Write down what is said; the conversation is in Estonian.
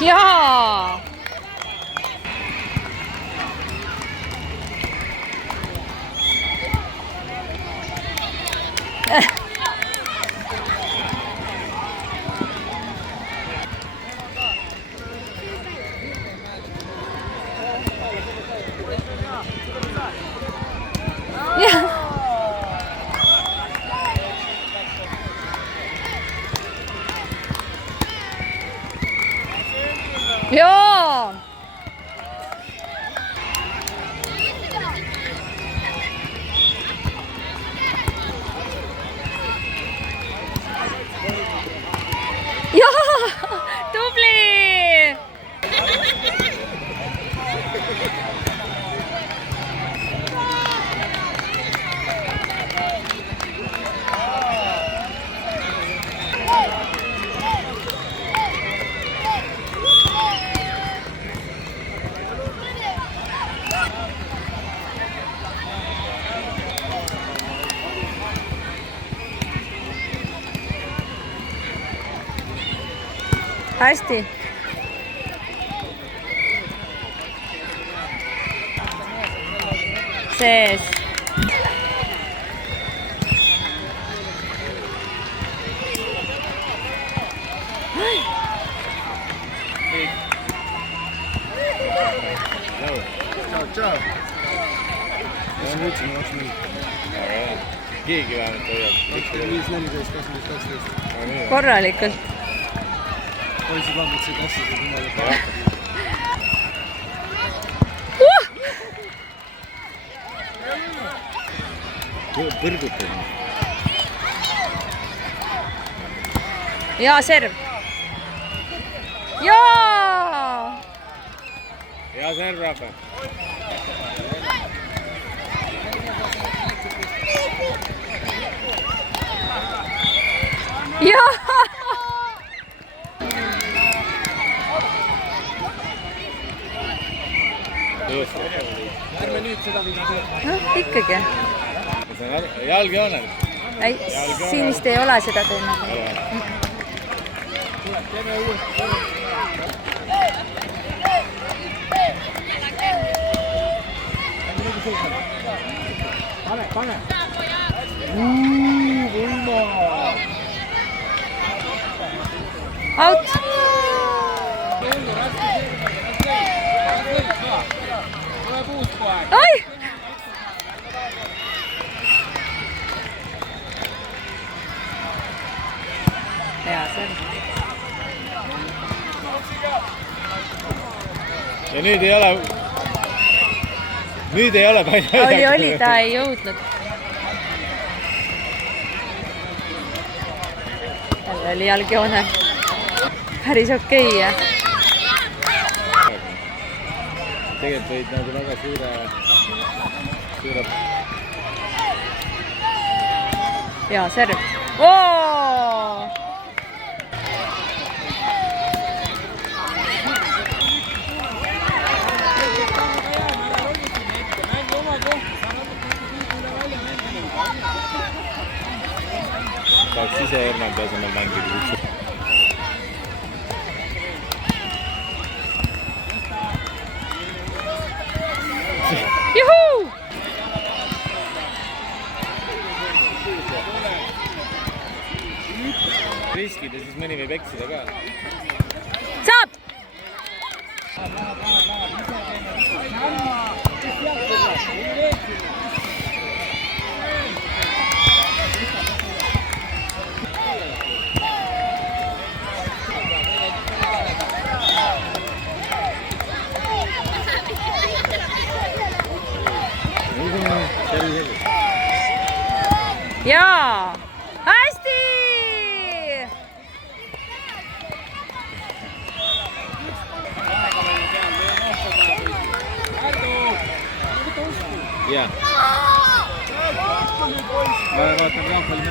jaa. Joo. Joo, tubli. Hästi. Sees. Ciao. Ja nüüd siin oleks meil. Keegi vähemalt hoiab. 5, 14, 22, 12. Korralikult. Poisid lambatsid asjasid niimoodi päevata. Põrgutab. Jaa, serv. Jaa! Hea serv, rahva. Jaa! Ärme nüüd seda viga teha. Ikkagi. Jalgjoonel. Ei, siin vist ei ole seda teinud. Teeme uuesti. Pane. Võima. Out. Ai! Hea serv. Ja nüüd ei ole palju. Oli, ta ei jõudnud. Jälle oli jalgjoone. Päris okei. Tegelikult võid nagu väga suure... Jaa, serv. Oo! Saaks ise Ermandi asemel mängida. Juhuu! Riskid ja siis mõni võib eksida ka. Saab! Jaa! Hästi! Jaa. Ma vaatan rahval